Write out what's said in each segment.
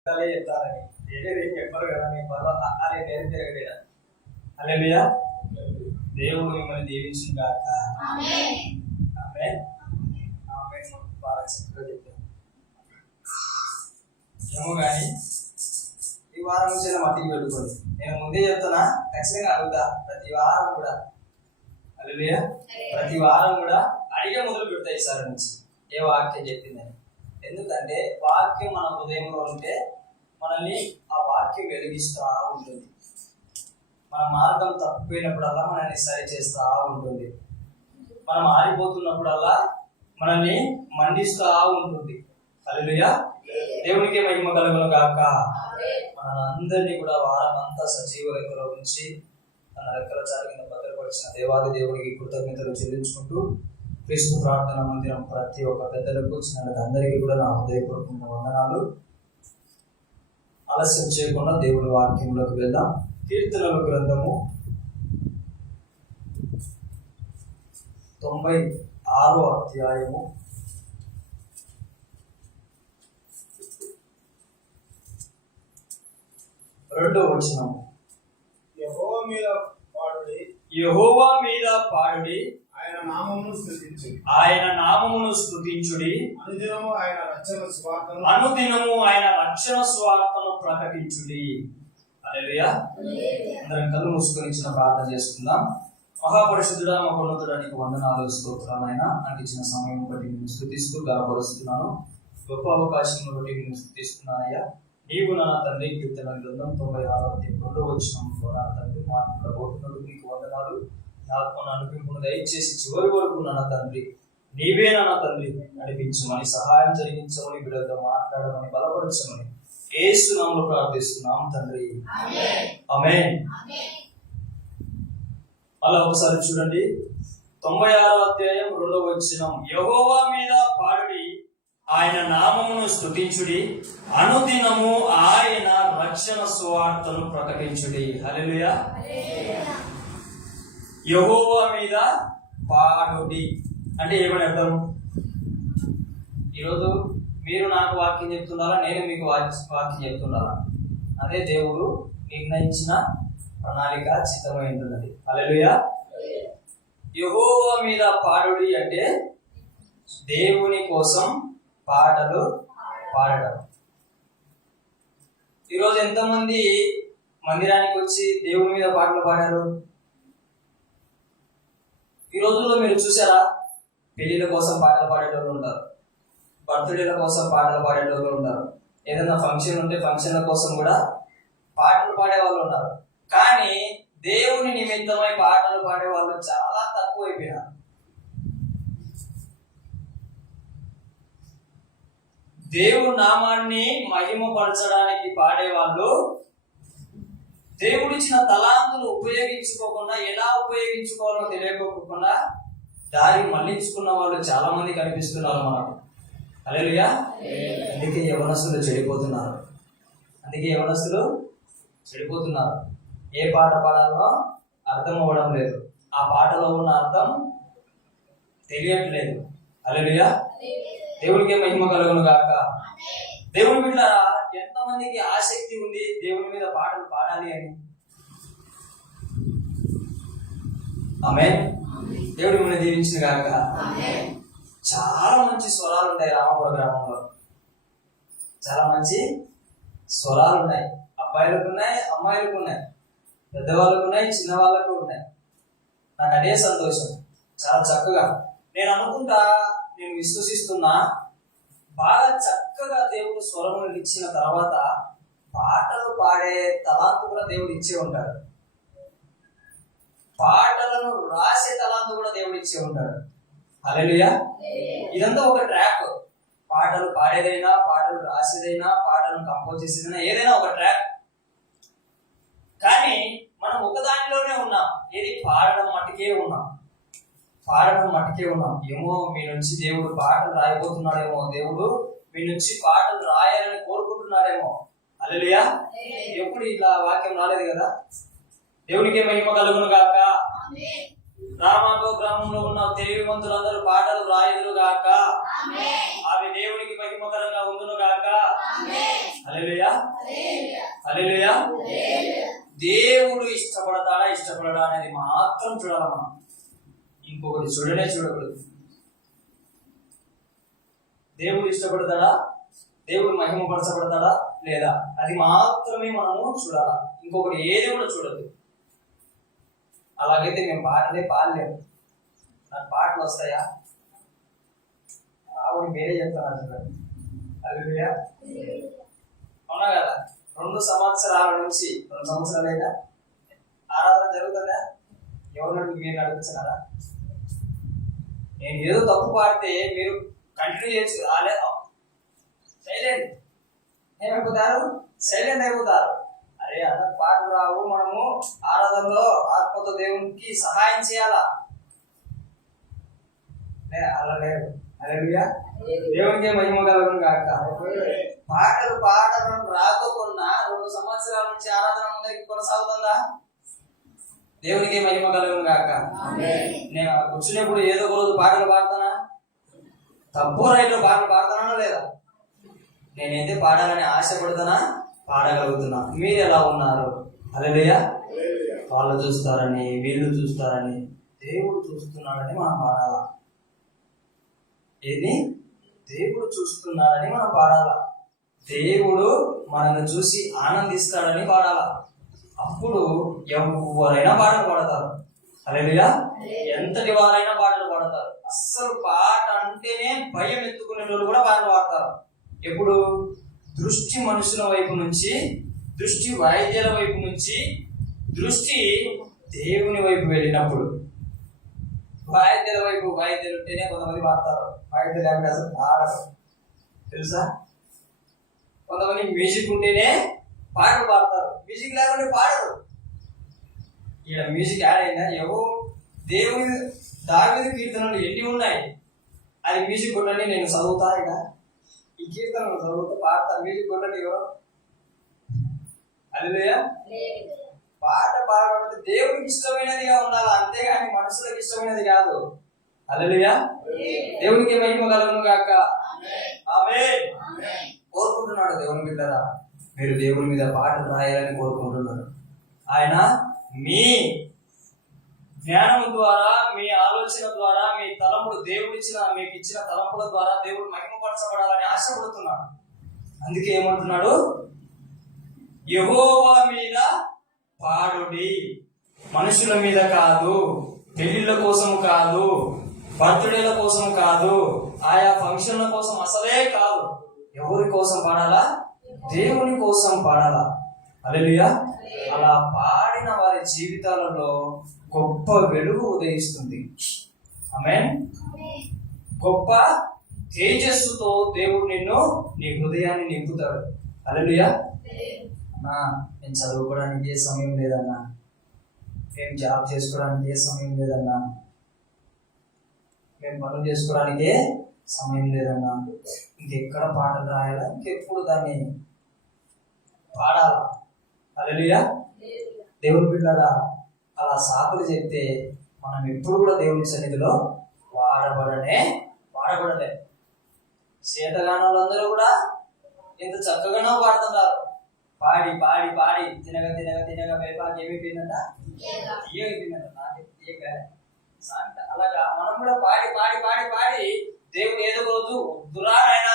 చెప్తారని చెప్పరు కదా మీ పర్వత అలా తిరగలేదా. హల్లెలూయా. దేవుడు మిమ్మల్ని దీవించును గాక. ఆమేన్. ఆమేన్. ఆమేన్. బాగా చక్కగా చెప్పారు. ఏమో కానీ ఈ వారం నుంచి మట్టికి పెట్టుకోండి. నేను ముందే చెప్తున్నా, ఖచ్చితంగా అడుగుతా ప్రతి వారం కూడా. హల్లెలూయా. ప్రతి వారం కూడా అడిగే మొదలు పెడతా ఈసారి నుంచి ఏ వాక్యం చెప్పిందని. ఎందుకంటే వాక్యం మన హృదయంలో ఉంటే మనల్ని ఆ వాక్యం వెలిగిస్తూ ఉంటుంది. మన మార్గం తప్పిపోయినప్పుడల్లా మనల్ని సరి చేస్తూ ఉంటుంది. మనం ఆరిపోతున్నప్పుడల్లా మనల్ని మండిస్తూ ఉంటుంది. హల్లెలూయా. దేవునికి మహిమ కలుగును గాక. మనందరినీ కూడా వారం అంతా సజీవ లెక్కలో ఉంచి తన రెక్కల చాటు కింద భద్రపరిచిన దేవాది దేవుడికి కృతజ్ఞతలు చెల్లించుకుంటూ క్రీస్తు ప్రార్థన మందిరం ప్రతి ఒక్క పెద్దలకు చిన్నలకు అందరికీ కూడా నా హృదయపూర్వక వందనాలు. ఆలస్యం చేయకుండా దేవుడి వాక్యంలోకి వెళ్దాం. కీర్తనల గ్రంథము 96వ అధ్యాయము 2వ వచనం. యెహోవా మీద పాడుడి, ఆయన నామమును స్తుతించుడి. అనుదినము ఆయన రక్షణ స్వార్థను ప్రకటించుడి. హల్లెలూయా. అందరం కళ్ళు మూసుకొని చిన్న ప్రార్థన చేసుకుందాం. మహాపరిశుద్ధుడా, మహోన్నతుడా, నీకు వందనాలు, స్తోత్రాలైనా నాకు ఇచ్చిన సమయం బట్టి నేను స్తుతిస్తూ గర్వపరుస్తున్నాను. గొప్ప అవకాశం బట్టి నేను స్తుతిస్తున్నానయ్యా. నీవు నా తండ్రి. కీర్తన గ్రంథం 96వ అధ్యాయం 2వ వచనంలో నా తండ్రి మాట్లాడబోతున్నందుకు నీకు వందనాలు. నాకు అనిపింపును దయచేసి చివరి వరకు నా తండ్రి నీవే నా తండ్రి నడిపించమని, సహాయం జరిగించమని, బిడ్డలతో మాట్లాడమని, బలపరచమని యేసు నామములో ప్రార్థిస్తున్నాం తండ్రి. ఆమేన్. అలా ఒకసారి చూడండి. 96వ అధ్యాయం 2వ వచనం. యెహోవా మీద పాడుడి, ఆయన నామమును స్తుతించుడి. అనుదినము ఆయన రక్షణ సువార్తను ప్రకటించుడి. హల్లెలూయా. యెహోవా మీద పాడుడి అంటే ఏమని అర్థం? ఈరోజు మీరు నాకు వాక్యం చెప్తున్నారా, నేను మీకు వాక్యం చెప్తున్నారా? అదే దేవుడు నిర్ణయించిన ప్రణాళిక చిత్తమై ఉంటున్నది. హల్లెలూయా. యెహోవా మీద పాడుడి అంటే దేవుని కోసం పాటలు పాడటం. ఈరోజు ఎంతమంది మందిరానికి వచ్చి దేవుని మీద పాటలు పాడారు? ఈ రోజుల్లో మీరు చూసారా? పెళ్లిళ్ళ కోసం పాటలు పాడేటోళ్ళు ఉంటారు, బర్త్డేల కోసం పాటలు పాడేటోళ్ళు ఉంటారు, ఏదైనా ఫంక్షన్ ఉంటే ఫంక్షన్ల కోసం కూడా పాటలు పాడే వాళ్ళు ఉన్నారు. కానీ దేవుని నిమిత్తమై పాటలు పాడే వాళ్ళు చాలా తక్కువైపోయినారు. దేవుని నామాన్ని మహిమపరచడానికి పాడేవాళ్ళు దేవుడిచ్చిన తలాంతులు ఉపయోగించుకోకుండా, ఎలా ఉపయోగించుకోవాలో తెలియకోకుండా దారి మళ్లించుకున్న వాళ్ళు చాలా మంది కనిపిస్తున్నారు మనకు. హల్లెలూయా. అందుకే యవనస్తులు చెడిపోతున్నారు. ఏ పాట పాడాలో అర్థం అవ్వడం లేదు, ఆ పాటలో ఉన్న అర్థం తెలియట్లేదు. హల్లెలూయా. దేవుడికే మహిమ కలుగును గాక. దేవుని మీద ఎంతమందికి ఆసక్తి ఉంది దేవుని మీద పాటలు పాడాలి అని? ఆమేన్. దేవుడు మిమ్మల్ని దీవించిన గాక. చాలా మంచి స్వరాలు ఉంటాయి రామపుర గ్రామంలో. చాలా మంచి స్వరాలు ఉన్నాయి. అబ్బాయిలకు ఉన్నాయి, అమ్మాయిలకు ఉన్నాయి, పెద్దవాళ్ళకు ఉన్నాయి, చిన్న వాళ్ళకు ఉన్నాయి. నాకు అదే సంతోషం. చాలా చక్కగా నేను అనుకుంటా, నేను విశ్వసిస్తున్నా, బాగా చక్కగా దేవుడు స్వరములు ఇచ్చిన తర్వాత పాటలు పాడే తలాంతు కూడా దేవుడు ఇచ్చే ఉంటాడు. పాటలను రాసే తలాంతు కూడా దేవుడు ఇచ్చే ఉంటాడు. హల్లెలూయా. ఇదంతా ఒక ట్రాక్. పాటలు పాడేదైనా, పాటలు రాసేదైనా, పాటలను కంపోజ్ చేసేదైనా, ఏదైనా ఒక ట్రాక్. కానీ మనం ఒకదానిలోనే ఉన్నాం. ఏది? పాడడం మట్టుకే ఉన్నాం. ఏమో మీ నుంచి దేవుడు పాటలు రాయబోతున్నాడేమో, దేవుడు మీ నుంచి పాటలు రాయాలని కోరుకుంటున్నాడేమో. హల్లెలూయా. ఎప్పుడు ఇట్లా వాక్యం రాలేదు కదా. దేవునికి మహిమ కలుగును గాక. రామాపో గ్రామంలో ఉన్న తెలివిమంతులందరూ పాటలు రాయదురు గాక. అవి దేవునికి మహిమకరంగా ఉండును గాక. హల్లెలూయా, హల్లెలూయా. దేవుడు ఇష్టపడతాడా ఇష్టపడడా అనేది మాత్రం చూడాలి మనం. ఇంకొకటి చూడకూడదు. దేవుడు ఇష్టపడతాడా, దేవుడు మహిమపరచబడతాడా లేదా, అది మాత్రమే మనము చూడాలా. ఇంకొకటి ఏది కూడా చూడద్దు. అలాగైతే మేము పాడలేము. నాకు పాటలు వస్తాయా? ఆవిడ మీరే చెప్తాను. హల్లెలూయా, అవునా కదా? 2 సంవత్సరాల నుంచి 2 సంవత్సరాలైనా ఆరాధన జరుగుతుందా? ఎవరు మీరు నడిపించగలరా? నేను ఏదో తప్పు పాడితే మీరు కంటిన్యూ చేసి సైలెంట్ ఏమైపోతారు? సైలెంట్ అయిపోతారు. అరే అన్న పాటలు రావు, మనము ఆరాధనలో ఆత్మతో దేవునికి సహాయం చేయాలా? అలా లేదు. హల్లెలూయా, దేవునికి మహిమ కలుగును గాక. పాటలు పాడడం రాకపోయినా 2 సంవత్సరాల నుంచి ఆరాధన ముందుకు కొనసాగుతుందా? దేవునికి మహిమ కలుగును గాక. నేను కూర్చునేప్పుడు ఏదో ఒక రోజు పాటలు పాడతానా? తప్పు రైట్లో పాటలు పాడతానా లేదా? నేనైతే పాడాలని ఆశపడుతున్నా, పాడగలుగుతున్నా. మీరు ఎలా ఉన్నారు? హల్లెలూయా. వాళ్ళు చూస్తారని, వీళ్ళు చూస్తారని, దేవుడు చూస్తున్నాడని మనం పాడాలా. ఏది? దేవుడు చూస్తున్నాడని మనం పాడాలా. దేవుడు మనల్ని చూసి ఆనందిస్తాడని పాడాలా. అప్పుడు ఎవరైనా పాటలు పాడతారు. హల్లెలూయా, ఎంతటి వారైనా పాటలు పాడతారు. అస్సలు పాట అంటేనే భయం ఎత్తుకునే వాళ్ళు కూడా పాటలు పాడతారు. ఎప్పుడు? దృష్టి మనుషుల వైపు నుంచి, దృష్టి వాయిద్యాల వైపు నుంచి, దృష్టి దేవుని వైపు వెళ్ళినప్పుడు. వాయిద్యాల వైపు, వాయిద్యాలు ఉంటేనే కొంతమంది పాడతారు, వాయిద్యాలు లేకపోతే అసలు పాడరు. తెలుసా? కొంతమంది మ్యూజిక్ ఉంటేనే పాటలు పాడతారు, మ్యూజిక్ లేకుంటే పాడరు. ఇక్కడ మ్యూజిక్ యాడ్ అయినా ఎవో దేవుని దావీదు కీర్తనలు ఎన్ని ఉన్నాయి, అది మ్యూజిక్ కొట్టండి, నేను చదువుతా. ఇక ఈ కీర్తనలు చదువుతూ పాడతా, మ్యూజిక్ కొట్టండి ఎవరో. హల్లెలూయా. పాట పాడడం దేవునికి ఇష్టమైనదిగా ఉండాలి, అంతేగాని మనుషులకు ఇష్టమైనది కాదు. హల్లెలూయా, దేవునికి మహిమ కలుగును గాక. ఆమేన్. కోరుకుంటున్నాడు దేవుని బిడ్డరా, మీరు దేవుని మీద పాటలు రాయాలని కోరుకుంటున్నారు. ఆయన మీ జ్ఞానం ద్వారా, మీ ఆలోచన ద్వారా, మీ తలంపులు, మీకు ఇచ్చిన తలంపుల ద్వారా దేవుడు మహిమపరచబడాలని ఆశపడుతున్నాడు. అందుకే ఏమంటున్నాడు? యెహోవా మీద పాడుడి, మనుషుల మీద కాదు, పెళ్లిళ్ళ కోసం కాదు, బర్త్డేల కోసం కాదు, ఆయా ఫంక్షన్ల కోసం అసలే కాదు. ఎవరి కోసం పాడాలా? దేవుని కోసం పాడాలా. హల్లెలూయా. అలా పాడిన వారి జీవితాలలో గొప్ప వెలుగు ఉదయిస్తుంది. ఆమేన్. గొప్ప తేజస్సుతో దేవుడు నీ హృదయాన్ని నింపుతాడు. హల్లెలూయా. అన్నా, నేను చదువుకోవడానికి ఏ సమయం లేదన్నా, మేము జాబ్ చేసుకోవడానికి ఏ సమయం లేదన్నా, మేము పనులు చేసుకోవడానికే సమయం లేదన్నా, ఇంకెక్కడ పాటలు రాయాలా, ఇంకెప్పుడు దాన్ని పాడాలా. హల్లెలూయా. దేవుని బిడ్డలారా, అలా సాకులు చెప్తే మనం ఎప్పుడు కూడా దేవుని సన్నిధిలో వాడబడలే. శీతగానంలో కూడా ఎంత చక్కగానో పాడుతున్నారు. పాడి పాడి పాడి తినగా వేపాకి ఏమి పోయిందంట, అలాగా మనం కూడా పాడి పాడి పాడి పాడి దేవుడు ఏదో రోజు దురాయన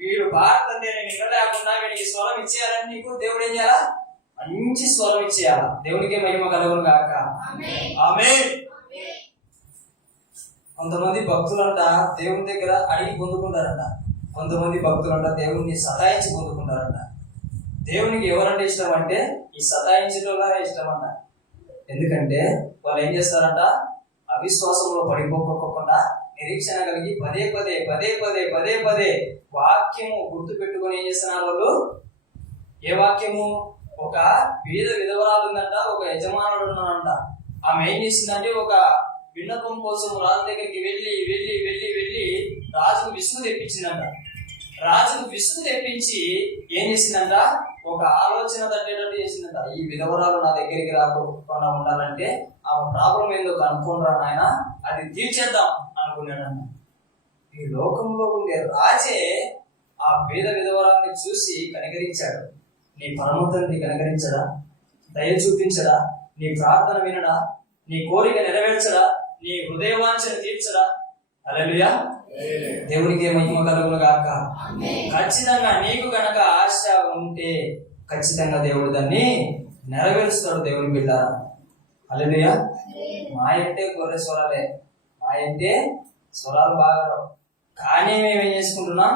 వీడు పాడుతుంటే నేను ఇంకా లేకుండా వీడికి స్వరం ఇచ్చేయాలని నీకు దేవుడు ఏం చేయాలా? మంచి స్వరం ఇచ్చేయాలా. దేవునికి మహిమ కలుగును గాక. ఆమేన్. కొంతమంది భక్తులంట దేవుని దగ్గర అడిగి పొందుకుంటారంట, కొంతమంది భక్తులంట దేవుణ్ణి సతాయించి పొందుకుంటారంట. దేవునికి ఎవరంటే ఇష్టం అంటే ఈ సతాయించడంలోనే ఇష్టం అంట. ఎందుకంటే వాళ్ళు ఏం చేస్తారంట, అవిశ్వాసంలో పడిపోకుండా నిరీక్షణ కలిగి పదే పదే వాక్యము గుర్తు పెట్టుకొని ఏం చేస్తున్నారు వాళ్ళు? ఏ వాక్యము? ఒక బీద విధవరాలు ఉందంట, ఒక యజమానుడు ఉన్నాడంట. ఆమె ఏం చేసిందంటే ఒక విన్నపం కోసం రాజు దగ్గరికి వెళ్ళి రాజుకు విసుగు తెప్పించిందంట. రాజుకు విసుగు తెప్పించి ఏం చేసిందంట, ఒక ఆలోచన తట్టేటట్టు చేసిందంట. ఈ విధవరాలు నా దగ్గరికి రాకుండా ఉండాలంటే ఆమె ప్రాబ్లం ఏందో కనుక్కోనరా నాయన, అది తీర్చేద్దాం అనుకున్నాడంట. ఈ లోకంలో ఉండే రాజే ఆ పేద విధవరాన్ని చూసి కనికరించాడు. నీ పరమ తండ్రి కనికరించడా? దయ చూపించడా? నీ ప్రార్థన వినడా? నీ కోరిక నెరవేర్చడా? నీ హృదయవాంఛను తీర్చడా? హల్లెలూయా. దేవునికి మహిమ కలుగును గాక. ఖచ్చితంగా నీకు కనుక ఆశ ఉంటే ఖచ్చితంగా దేవుడు దాన్ని నెరవేరుస్తాడు. దేవుని బిడ్డ, హల్లెలూయా. మా అంటే గొర్రె స్వరాలే, మా అంటే స్వరాలు బాగా, కానీ మేమేం చేసుకుంటున్నాం?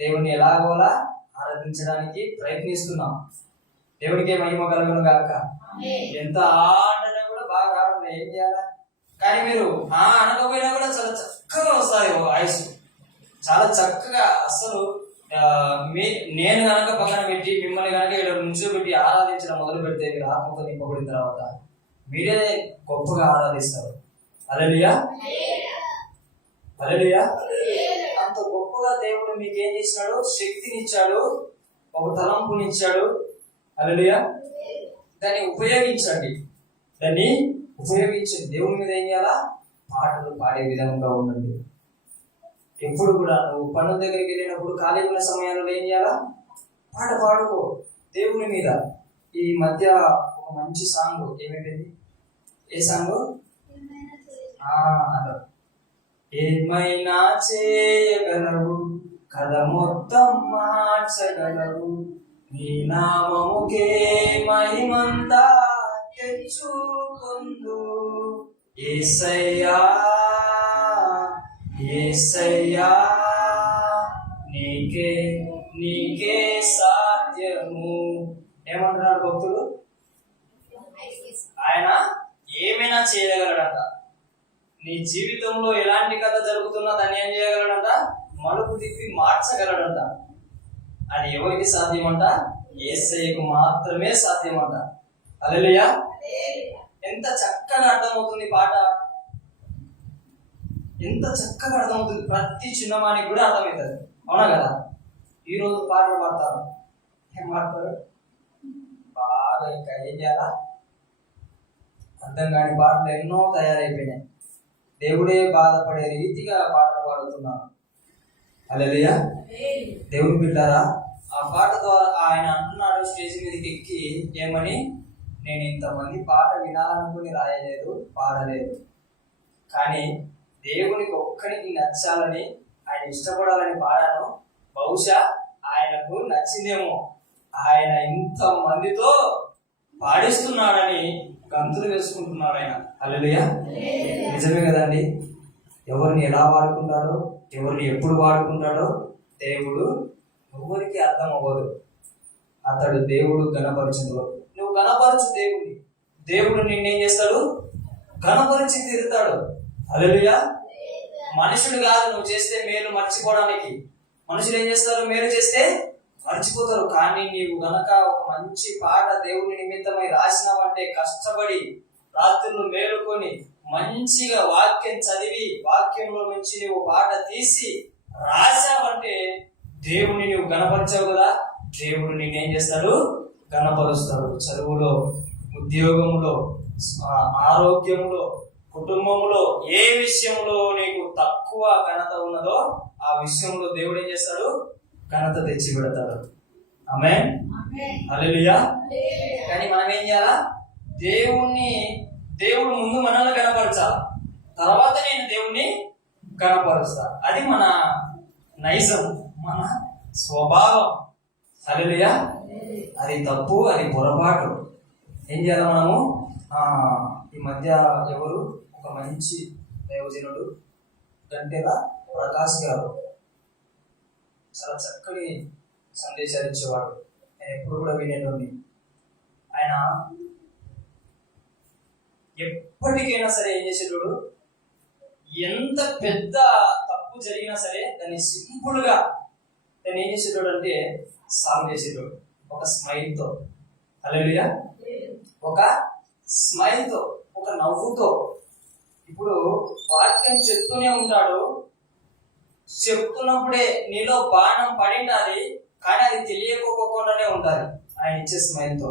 దేవుని ఎలాగోలా ఆరాధించడానికి ప్రయత్నిస్తున్నాం. దేవుడికి మహిమ కలుగును గాక. ఎంత ఆడనే కూడా బాగా రావడం, ఏం చేయాలా? కానీ మీరు అనకపోయినా కూడా చాలా చక్కగా వస్తుంది వాయిస్, చాలా చక్కగా. అసలు నేను కనుక పక్కన పెట్టి మిమ్మల్ని కనుక ఇక్కడ నుంచోబెట్టి ఆరాధించడం మొదలు పెడితే మీరు ఆత్మతో నింపబడిన తర్వాత మీరే గొప్పగా ఆరాధిస్తారు. హల్లెలూయా, హల్లెలూయా. అంత గొప్పగా దేవుడు మీకు ఏం చేసినాడు? శక్తినిచ్చాడు, ఒక తలంపునిచ్చాడు. హల్లెలూయా. దాన్ని ఉపయోగించండి, దాన్ని ఉపయోగించండి. దేవుని మీద ఏం చేయాలా? పాటలు పాడే విధంగా ఉండండి. ఎప్పుడు కూడా నువ్వు పనుల దగ్గరికి వెళ్ళినప్పుడు ఖాళీ ఉన్న సమయాల్లో ఏం చేయాలా? పాట పాడుకో దేవుని మీద. ఈ మధ్య ఒక మంచి సాంగ్ ఏమైపోయింది? ఏ సాంగ్? ఏమైనా చేయగలవు, కథ మొత్తం మార్చగలవు, నీ నామముకే మహిమంతా తెచ్చుకొందు. యేసయ్యా యేసయ్యా నీకే నీకే సాధ్యము. ఏమంటున్నాడు భక్తుడు? ఆయన ఏమైనా చేయగలడంట. నీ జీవితంలో ఎలాంటి కథ జరుగుతున్నా దాన్ని ఏం చేయగలడంట? మలుపు తిప్పి మార్చగలడంట. అది ఎవరికి సాధ్యమంట? యేసయ్యకు మాత్రమే సాధ్యమంట. హల్లెలూయా. ఎంత చక్కగా అర్థమవుతుంది పాట, ఎంత చక్కగా అర్థమవుతుంది. ప్రతి చిన్నమానికి కూడా అర్థమవుతుంది, అవునా కదా? ఈరోజు పాటలు పాడతారు, ఏం పాడతారు? బాగా ఇంకా ఏం చేయాలా? అర్థం కాని పాటలు ఎన్నో తయారైపోయినాయి. దేవుడే బాధపడే రీతిగా పాటలు పాడుతున్నారు. హల్లెలూయా. దేవుని బిడ్డారా, ఆ పాట ద్వారా ఆయన అంటున్నాడు స్టేజ్ మీదకి ఎక్కి ఏమని? నేను ఇంతమంది పాట వినాలనుకుని రాయలేదు, పాడలేదు, కానీ దేవునికి ఒక్కరికి నచ్చాలని, ఆయన ఇష్టపడాలని పాడాను. బహుశా ఆయనకు నచ్చిందేమో, ఆయన ఇంత మందితో పాడిస్తున్నాడని గంతులు వేసుకుంటున్నాడు ఆయన. హల్లెలూయా. నిజమే కదండి. ఎవరిని ఎలా వాడుకుంటాడో, ఎవరిని ఎప్పుడు వాడుకుంటాడో దేవుడు ఎవరికి అర్థం అవ్వదు. అతడు దేవుడు గణపరచుడు. నువ్వు గణపరచు దేవుడిని, దేవుడు నిన్నేం చేస్తాడు? గణపరిచి తీరుతాడు. హల్లెలూయా. మనుషుడు కాదు నువ్వు చేస్తే మేలు మర్చిపోవడానికి. మనుషులు ఏం చేస్తారు? మేలు చేస్తే మర్చిపోతారు. కానీ నీవు గనక ఒక మంచి పాట దేవుని నిమిత్తమై రాసినావంటే, కష్టపడి రాత్రులు మేలుకొని మంచిగా వాక్యం చదివి వాక్యంలో నుంచి నువ్వు పాట తీసి రాసావంటే దేవుని నువ్వు గణపరిచావు కదా, దేవుడు నిన్నేం చేస్తాడు? గణపరుస్తాడు. చదువులో, ఉద్యోగంలో, ఆరోగ్యంలో, కుటుంబంలో ఏ విషయంలో నీకు తక్కువ ఘనత ఉన్నదో ఆ విషయంలో దేవుడు ఏం చేస్తాడు? ఘనత తెచ్చి పెడతాడు. ఆమేన్, హల్లెలూయా. కానీ మనం ఏం చేయాలా? దేవుడు ముందు మనల్ని గణపరచాలి, తర్వాత నేను దేవుణ్ణి గణపరుస్తా. అది మన నైజం, మన స్వభావం. హల్లెలూయా. అది తప్పు, అది పొరపాటు. ఏం చేయాలి మనము? ఈ మధ్య ఎవరు ఒక మంచి దైవజనుడు గంటెల ప్రకాష్ గారు చాలా చక్కని సందేశాలు ఇచ్చేవాడు. నేను ఎప్పుడు కూడా వినేటోని. ఆయన ఎప్పటికైనా సరే ఏం చేసేటోడు? ఎంత పెద్ద తప్పు జరిగినా సరే దాన్ని సింపుల్ గా దాన్ని ఏం చేసేటోడు అంటే సాల్వ్ చేసేటోడు, ఒక స్మైల్ తో. హల్లెలూయా. ఒక స్మైల్ తో, ఒక నవ్వుతో. ఇప్పుడు వాక్యం చెప్తూనే ఉంటాడు, చెప్తున్నప్పుడే నీలో బాణం పడిండాలి, కానీ అది తెలియకోకుండానే ఉండాలి ఆయన ఇచ్చే స్మైల్ తో.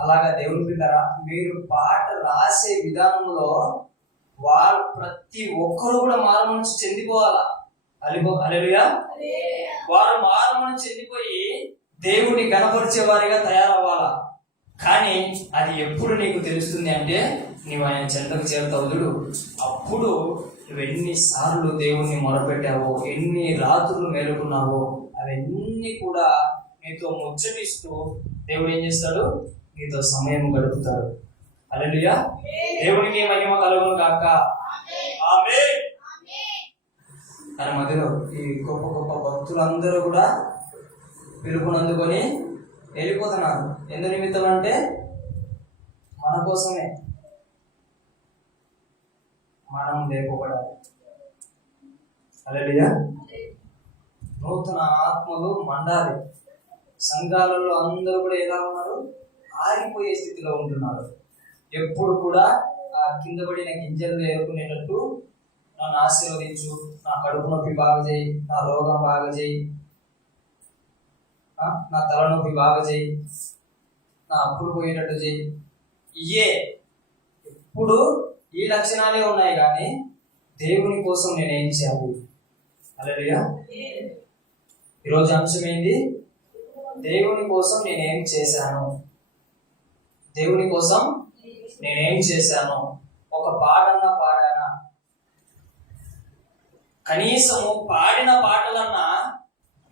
అలాగా దేవుని బిడ్డరా, మీరు పాట రాసే విధానంలో వాళ్ళు ప్రతి ఒక్కరు కూడా మారు మనసు చెందిపోవాలా. హల్లెలూయా. వారు మారుమని చెందిపోయి దేవుని గణపరిచే వారిగా తయారవ్వాలా. కానీ అది ఎప్పుడు నీకు తెలుస్తుంది అంటే నీవు ఆయన చెంతకు చేరుతావు చూడు, అప్పుడు నువ్వు ఎన్నిసార్లు దేవుణ్ణి మొరపెట్టావో, ఎన్ని రాత్రులు మేలుకున్నావో అవన్నీ కూడా నీతో ముచ్చటిస్తూ దేవుడు ఏం చేస్తాడు, నీతో సమయం గడుపుతాడు. హల్లెలూయా. దేవునికి మహిమ కలుగును గాక. ఆమేన్. తన మధ్యలో ఈ గొప్ప గొప్ప భక్తులందరూ కూడా పిలుపునందుకొని వెళ్ళిపోతున్నారు. ఎందు నిమిత్తం అంటే మన కోసమే, మనం లేకపోవడాలి. హల్లెలూయా. నూతన ఆత్మలు మండాలి. సంఘాలలో అందరూ కూడా ఎలా ఉన్నారు, ఆరిపోయే స్థితిలో ఉంటున్నారు. ఎప్పుడు కూడా ఆ కింద పడిన గింజలు ఏరుకునేటట్టు నన్ను ఆశీర్వదించు, నా కడుపు నొప్పి బాగా చేయి, నా రోగం బాగా చేయి, నా తలనొప్పి బాగా చేయి, నా అప్పులు పోయేటట్టు చేయి, ఇయే ఎప్పుడు ఈ లక్షణాలే ఉన్నాయి. కానీ దేవుని కోసం నేనేం చేయాలి? హల్లెలూయా. ఈరోజు అంశం ఏంది? దేవుని కోసం నేనేం చేశాను, దేవుని కోసం నేనేం చేశాను. ఒక పాటన్నా పాడానా? కనీసము పాడిన పాటలన్నా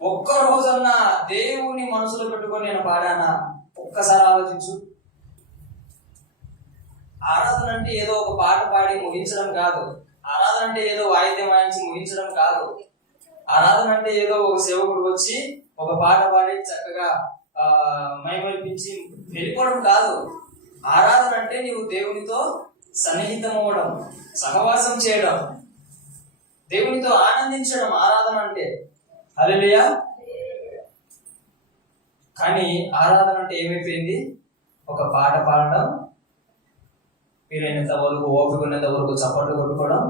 ఒక్క రోజన్నా దేవుని మనసులో పెట్టుకొని నేను పాడానా? ఒక్కసారి ఆలోచించు. ఆరాధన అంటే ఏదో ఒక పాట పాడి ముగించడం కాదు. ఆరాధన అంటే ఏదో వాయిద్యం వాయించి ముగించడం కాదు. ఆరాధన అంటే ఏదో ఒక సేవకుడు వచ్చి ఒక పాట పాడి చక్కగా మైమరిపించి వెళ్ళిపోవడం కాదు. ఆరాధన అంటే నీవు దేవునితో సన్నిహితం అవ్వడం, సహవాసం చేయడం, దేవునితో ఆనందించడం ఆరాధన అంటే. హల్లెలూయా. కానీ ఆరాధన అంటే ఏమైపోయింది? ఒక పాట పాడడం, వీలైనంత వరకు ఓపిక ఉన్నంత వరకు చప్పట్లు కొట్టుకోవడం,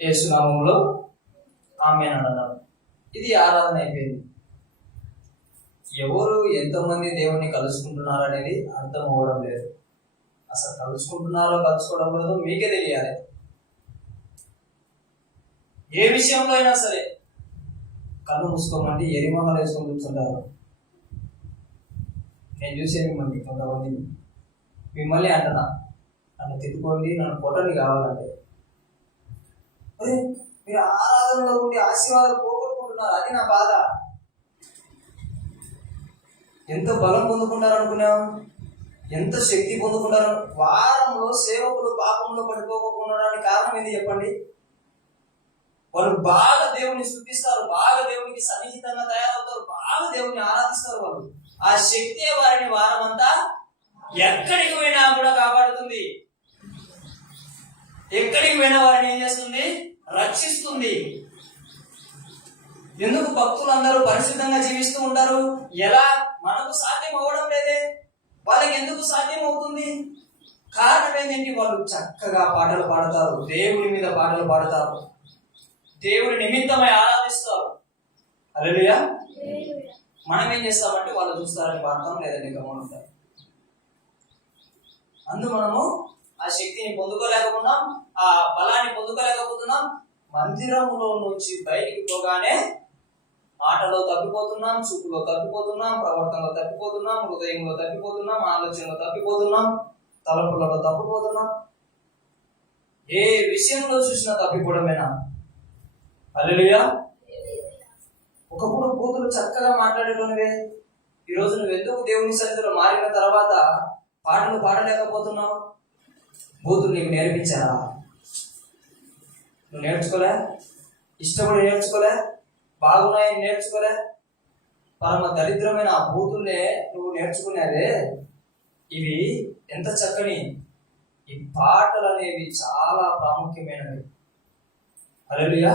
యేసు నామములో ఆమేన్ అనడం, ఇది ఆరాధన అయిపోయింది. ఎవరు ఎంతమంది దేవుణ్ణి కలుసుకుంటున్నారు అనేది అర్థం అవ్వడం లేదు. అసలు కలుసుకుంటున్నారో కలుసుకోవడం లేదో మీకే తెలియాలి. ఏ విషయంలో అయినా సరే కళ్ళు మూసుకోమండి ఎరిమొహలు వేసుకొని కూర్చుంటారు. నేను చూసేది కొంతమంది మిమ్మల్ని అంటున్నా, నన్ను తిట్టుకోండి, నన్ను కొట్టండి కావాలంటే. అరే మీరు ఆరాధనలో ఉండి ఆశీర్వాదాలు పోగొట్టుకుంటున్నారు, అది నా బాధ. ఎంత బలం పొందుకుంటారు అనుకున్నాం, ఎంత శక్తి పొందుకుంటారు. వారంలో సేవకులు పాపంలో పడిపోకపోవడానికి కారణం ఏంటి చెప్పండి? వాళ్ళు బాగా దేవుని స్తుతిస్తారు, బాగా దేవునికి సన్నిహితంగా తయారవుతారు, బాగా దేవుని ఆరాధిస్తారు. వాళ్ళు ఆ శక్తి వారిని వారమంతా ఎక్కడికి పోయినా కూడా కాపాడుతుంది. ఎక్కడికి పోయినా వారిని ఏం చేస్తుంది? రక్షిస్తుంది. ఎందుకు భక్తులందరూ పరిశుద్ధంగా జీవిస్తూ ఉంటారు? ఎలా? మనకు సాధ్యం అవ్వడం లేదే, వాళ్ళకి ఎందుకు సాధ్యం అవుతుంది? కారణం ఏంటంటే వాళ్ళు చక్కగా పాటలు పాడతారు, దేవుని మీద పాటలు పాడతారు, దేవుని నిమిత్తమై ఆరాధిస్తారు. హల్లెలూయా. మనం ఏం చేస్తామంటే వాళ్ళు చూస్తారని పాడతాం, లేదంటే గమనిస్తాం. మనము ఆ శక్తిని పొందుకోలేకపోతున్నాం, ఆ బలాన్ని పొందుకోలేకపోతున్నాం. మందిరంలో నుంచి బయటికి పోగానే మాటలో తప్పిపోతున్నాం, చూపులో తప్పిపోతున్నాం, ప్రవర్తనలో తప్పిపోతున్నాం, హృదయంలో తప్పిపోతున్నాం, ఆలోచనలో తప్పిపోతున్నాం, తలపులలో తప్పిపోతున్నాం. ఏ విషయంలో చూసినా తప్పిపోవడమేనా? హల్లెలూయా. ఒకప్పుడు బూతులు చక్కగా మాట్లాడేటోనివే, ఈరోజు నువ్వు ఎందుకు దేవుని సన్నిధిలో మారిన తర్వాత పాటలు పాడలేకపోతున్నావు? బూతులు నీకు నేర్పించారా? నువ్వు నేర్చుకోలే, ఇష్టపడి నేర్చుకోలే, బాగున్నాయని నేర్చుకోలే, పరమ దరిద్రమైన ఆ బూతుల్నే నువ్వు నేర్చుకునేదే. ఇవి ఎంత చక్కని ఈ పాటలు అనేవి చాలా ప్రాముఖ్యమైనవి. హల్లెలూయా.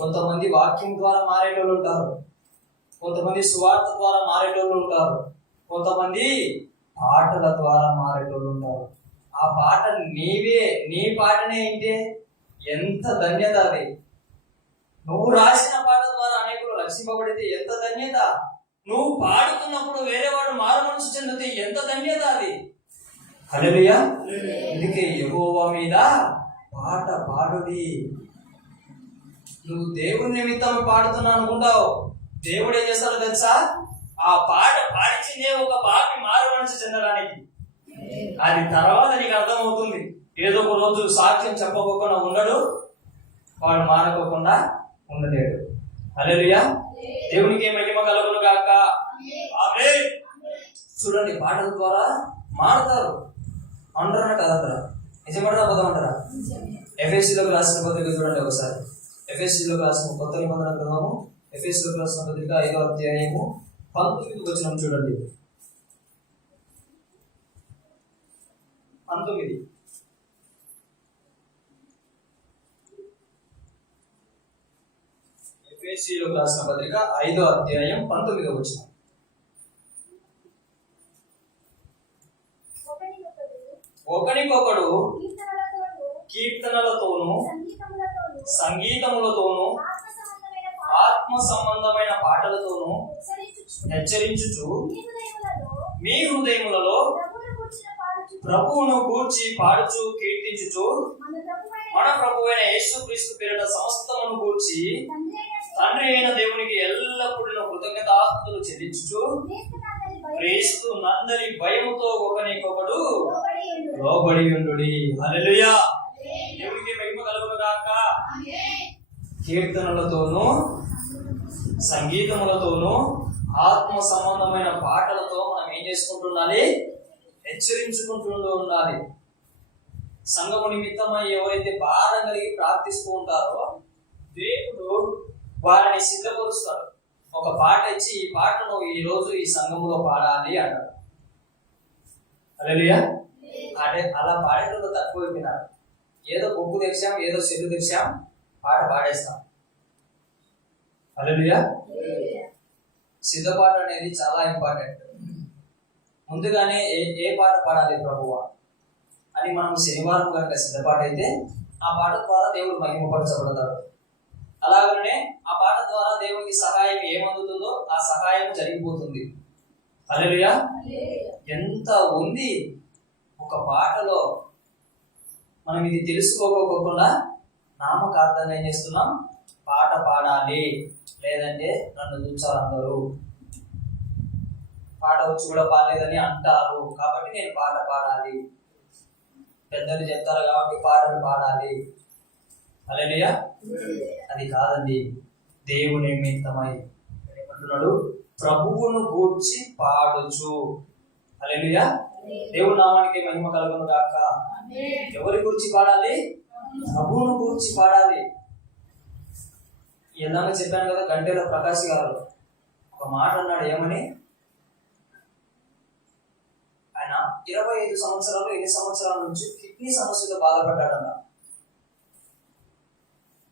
కొంతమంది వాక్యం ద్వారా మారేటోళ్ళు ఉంటారు, కొంతమంది సువార్త ద్వారా మారేటోళ్ళు ఉంటారు, కొంతమంది పాటల ద్వారా మారేటోళ్ళు ఉంటారు. ఆ పాట నీవే, నీ పాటనే ఇంటే ఎంత ధన్యత అది. నువ్వు రాసిన పాట ద్వారా అనేకులు రక్షింపబడితే ఎంత ధన్యత. నువ్వు పాడుతున్నప్పుడు వేరేవాడు మారు మనసు చెందితే ఎంత ధన్యత అది. హల్లెలూయా. అందుకే యెహోవా మీద పాట పాడుడి. నువ్వు దేవుని నిమిత్తం పాడుతున్నా అనుకుంటావు, దేవుడు ఏం చేస్తాడో తెలుసా? ఆ పాట పాడించిందే ఒక పాపి మారు మనసు చెందడానికి. అది తర్వాత నీకు అర్థమవుతుంది. ఏదో ఒక రోజు సాక్ష్యం చెప్పకోకుండా ఉండడు, వాడు మారకోకుండా ఉండలేడు. హల్లెలూయా. దేవునికి మహిమ కలుగును గాక. ఆమేన్. చూడండి, పాటల ద్వారా మారుతారు అంటారా కదంటారా? నిజమంటారా అబద్ధం అంటారా? ఎఫెసీలోకి రాసిన పత్రిక చూడండి ఒకసారి. ఎఫెసీలోకి రాసిన కొత్త నిబంధన గ్రంథము, ఎఫెసీలోకి రాసిన పత్రిక 5వ అధ్యాయము 19వ వచనం చూడండి. 19. ఎఫెసీలోకి రాసిన పత్రిక 5వ అధ్యాయం 19వ వచనం. ఒకనికొకడు కీర్తనలతోనూ సంగీతములతోనూ ఆత్మ సంబంధమైన పాటలతోనూ హెచ్చరించుచు మీ హృదయములలో ప్రభువును గూర్చి పాడుచు కీర్తించుచు మన ప్రభువైన యేసుక్రీస్తు పేరిట సమస్తమును గూర్చి తండ్రి అయిన దేవునికి ఎల్లప్పుడూ కృతజ్ఞతాస్తుతులు చెల్లించుచు క్రీస్తు నందరి భయముతో ఒకనికొకడు లోబడి ఉండుడి. హల్లెలూయా. దేవునికి మహిమ కలుగును గాక. కీర్తనలతోనూ సంగీతములతోనూ ఆత్మ సంబంధమైన పాటలతో మనం ఏం చేసుకుంటుండాలి? హెచ్చరించుకుంటూ ఉండాలి. సంఘము నిమిత్తమై ఎవరైతే భారం కలిగి ప్రార్థిస్తూ ఉంటారో దేవుడు వారిని సిద్ధపరుస్తాడు. ఒక పాట ఇచ్చి, ఈ పాటను ఈ రోజు ఈ సంఘములో పాడాలి అంటారు. హల్లెలూయా. అంటే అలా పాడేటప్పుడు తక్కువైపోయినారు. ఏదో బొగ్గు తెచ్చాం, ఏదో చెల్లు తెచ్చాం, పాట పాడేస్తాం. హల్లెలూయా. సిద్ధపాట అనేది చాలా ఇంపార్టెంట్. ముందుగానే ఏ పాట పాడాలి ప్రభువా అని మనం శనివారం కనుక సిద్ధపాట అయితే ఆ పాట ద్వారా దేవుడు మహిమపరచబడతాడు. అలాగనే ఆ పాట ద్వారా దేవునికి సహాయం ఏమందుతుందో ఆ సహాయం జరిగిపోతుంది. హల్లెలూయా. ఎంత ఉంది ఒక పాటలో. మనం ఇది తెలుసుకోకపోకుండా నామకార్థంగా ఏం చేస్తున్నాం? పాట పాడాలి, లేదంటే నన్ను చూచారు అందరూ, పాట వచ్చి కూడా పాడలేదని అంటారు కాబట్టి నేను పాట పాడాలి, పెద్దలు చెప్తారు కాబట్టి పాటలు పాడాలి. హల్లెలూయా. అది కాదండి. దేవుని నిమిత్తమై ఏమంటున్నాడు? ప్రభువును గూర్చి పాడుచు. హల్లెలూయా. దేవుని నామానికి మహిమ కలుగును గాక. ఎవరి గురించి పాడాలి? ప్రభువును గూర్చి పాడాలి. ఇందాక చెప్పాను కదా, గంటెల ప్రకాష్ గారు ఒక మాట అన్నాడు. ఏమని? ఆయన 25 సంవత్సరాలు 8 సంవత్సరాల నుంచి కిడ్నీ సమస్యతో బాధపడ్డాడన్న.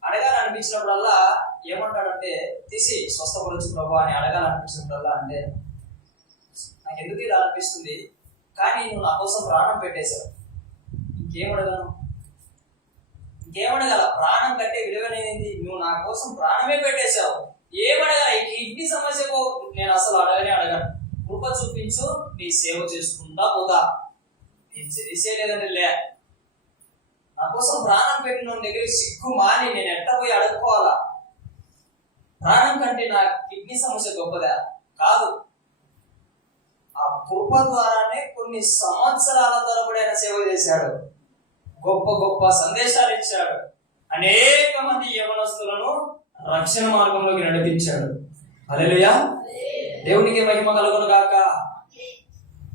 అడగాలనిపించినప్పుడల్లా ఏమంటాడంటే, తీసి స్వస్థపరచు ప్రభు అని అడగాలనిపించినప్పుడల్లా, అంటే నాకు ఎందుకు ఇలా అనిపిస్తుంది, కానీ నువ్వు నా కోసం ప్రాణం పెట్టేశావు, ఇంకేమడగలను, ఇంకేమడగల? ప్రాణం కంటే విలువైనది. నువ్వు నా కోసం ప్రాణమే పెట్టేశావు, ఏమడగల? ఈ కిడ్నీ సమస్యకు నేను అసలు అడగను. కృప చూపించు, నీ సేవ చేసుకుంటా పోతా. నేను చేసేలేదంటే లే, నా కోసం ప్రాణం పెట్టిన దగ్గరికి సిగ్గు మాని నేను ఎట్ట పోయి అడుక్కోవాలా? ప్రాణం కంటే నా కిడ్నీ సమస్య గొప్పదా? కాదు. ఆ కృప ద్వారానే కొన్ని సంవత్సరాల తరబడి ఆయన సేవ చేశాడు, గొప్ప గొప్ప సందేశాలు ఇచ్చాడు, అనేక మంది యవనస్తులను రక్షణ మార్గంలోకి నడిపించాడు. హల్లెలూయా. దేవునికి మహిమ కలుగును గాక.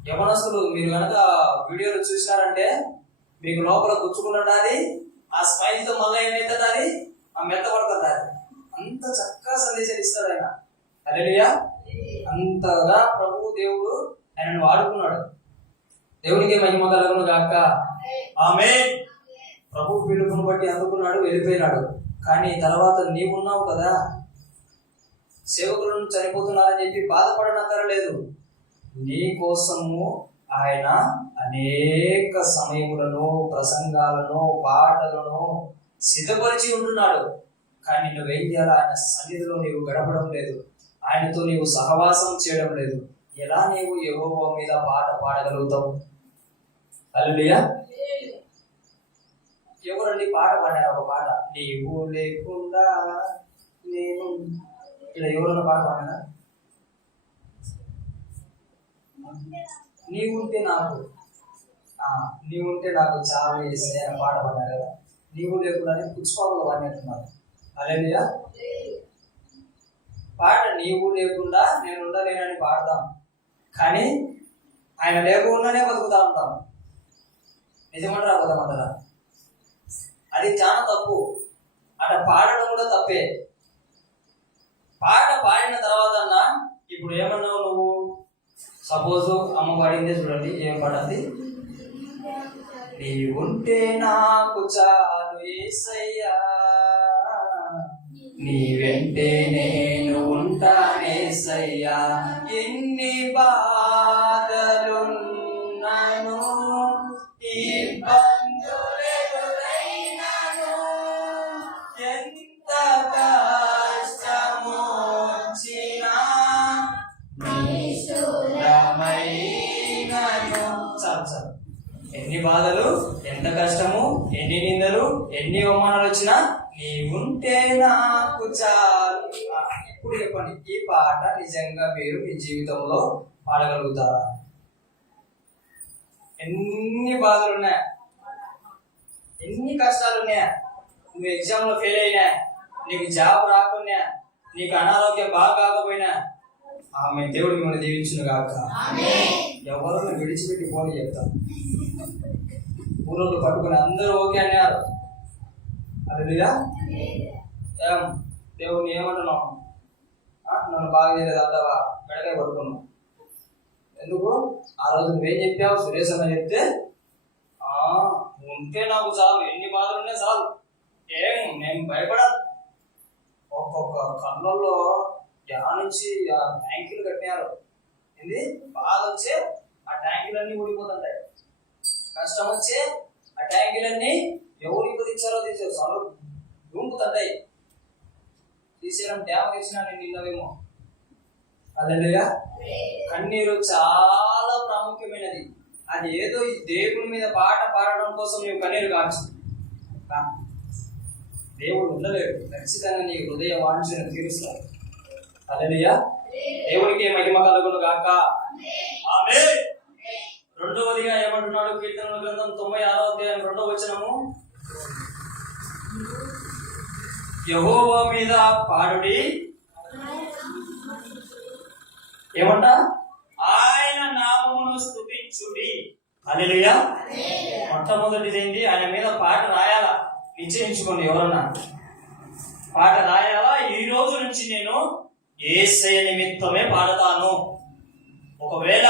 యవనస్తులు మీరు కనుక వీడియోలు చూసినారంటే మీకు లోపల గుచ్చుకుంటుండాలి. ఆ స్మైల్ తో మళ్ళీ ఏమవుతుంది? ఆ మెత్తపడుతుంది. అంత చక్కగా సందేశాలు ఇస్తాడు ఆయన. హల్లెలూయా. అంతగా ప్రభు దేవుడు ఆయనను వాడుకున్నాడు. దేవునికి మహిమ కలుగును గాక. ఆమేన్. ప్రభు పిలుపును బట్టి అందుకున్నాడు, వెళ్ళిపోయినాడు. కానీ తర్వాత నీవున్నావు కదా, సేవకులను చనిపోతున్నారని చెప్పి బాధపడనక్కరలేదు. నీ కోసము ఆయన అనేక సమయములను, ప్రసంగాలను, పాటలను సిద్ధపరిచి ఉంటున్నాడు. కానీ నువ్వేం చేయాలి? ఆయన సన్నిధిలో నీవు గడపడం లేదు, ఆయనతో నీవు సహవాసం చేయడం లేదు. ఎలా నీవు యెహోవా మీద పాట పాడగలుగుతావు? హల్లెలూయా. ఎవరండి పాట పాడారు? ఒక పాట, నీవు లేకుండా నేను. ఇలా ఎవరన్నా పాట పాడారా? నీవుంటే నాకు నీవుంటే నాకు చాలా వేసి అని పాట పాడారు కదా. నీవు లేకుండా పుష్పాలు పాడినట్టున్నారు. హల్లెలూయా. పాట నీవు లేకుండా నేను ఉండలేనని పాడతాం, కానీ ఆయన లేకుండానే బతుకుతా ఉంటాం. నిజమంటారా అబద్ధమంటారా? అది చాలా తప్పు. అట పాడడం కూడా తప్పే. పాట పాడిన తర్వాత అన్నా, ఇప్పుడు ఏమన్నావు నువ్వు? సపోజ్ అమ్మ పాడిందే చూడండి, ఏం పాడింది? నీవుంటే నాకు చాలు యేసయ్యా, నీ వెంటే నేను ఉంటానేసయ్యా, ఎన్ని బాధలున్నను ఇబ్బందులెదురైనను, ఎంత కష్టమొచ్చినా నిష్ఠురమైనను. చాలు. ఎన్ని బాధలు, ఎంత కష్టము, ఎన్ని నిందలు, ఎన్ని అవమానాలు వచ్చినా నీవుంటే నాకు చాలు. ఇప్పుడు చెప్పండి, ఈ పాట నిజంగా మీరు మీ జీవితంలో పాడగలుగుతారా? ఎన్ని బాధలు ఉన్నాయా, ఎన్ని కష్టాలు ఉన్నాయా, నువ్వు ఎగ్జామ్ లో ఫెయిల్ అయినా, నీకు జాబ్ రాకున్నా, నీకు అనారోగ్యం బాగా కాకపోయినా, ఆమె దేవుడు మిమ్మల్ని దీవించును గాక. ఎవరు విడిచిపెట్టి పోని చెప్తాను. ఊరోళ్ళు పట్టుకుని అందరూ ఓకే అన్నారు. హల్లెలూయా. ఏం దేవుడిని ఏమంటున్నావు? నన్ను బాగా చేయలేదు అంటావా? మెడకాయ పడుకున్నావు. ఎందుకు? ఆ రోజు నువ్వేం చెప్పావు? సురేష్ అన్న చెప్తే ఉంటే నాకు చాలు, ఎన్ని బాధలు ఉన్నా చాలు, ఏం నేను భయపడను. ఒక్కొక్క కళ్ళల్లో ధ్యానించి ఆ ట్యాంకులు కట్టినారు. ఏంది? బాధ వచ్చే ఆ ట్యాంకులన్నీ ఊడిపోతుంటాయి. కష్టం వచ్చే ఆ ట్యాంకులన్నీ ఎవరికి కుదించారో తీసారు, చాలు దుంకుతుంటాయి. తీసేయడం డ్యామ్ వేసినా నేను నిన్నవేమో. హల్లెలూయా. కన్నీరు చాలా ప్రాముఖ్యమైనది. అది ఏదో ఈ దేవుని మీద పాట పాడడం కోసం నీవు కన్నీరు కావచ్చు. దేవుడు ఉండలేడు, ఖచ్చితంగా నీ హృదయ వాంఛను తీరుస్తాడు. హల్లెలూయా. దేవునికి మహిమ కలుగును గాక. ఆమేన్. రెండవదిగా ఏమంటున్నాడు? కీర్తనల గ్రంథం 96వ అధ్యాయం 2వ వచనము, యెహోవా మీద పాడుడి. ఏమంట? ఆయన నామమును స్తుతించుడి. హల్లెలూయా. మొట్టమొదటిదేంటి? ఆయన మీద పాట రాయాలా. నిశ్చయించుకోండి, ఎవరన్నా పాట రాయాలా. ఈ రోజు నుంచి నేను యేసయ్య నిమిత్తమే పాడతాను. ఒకవేళ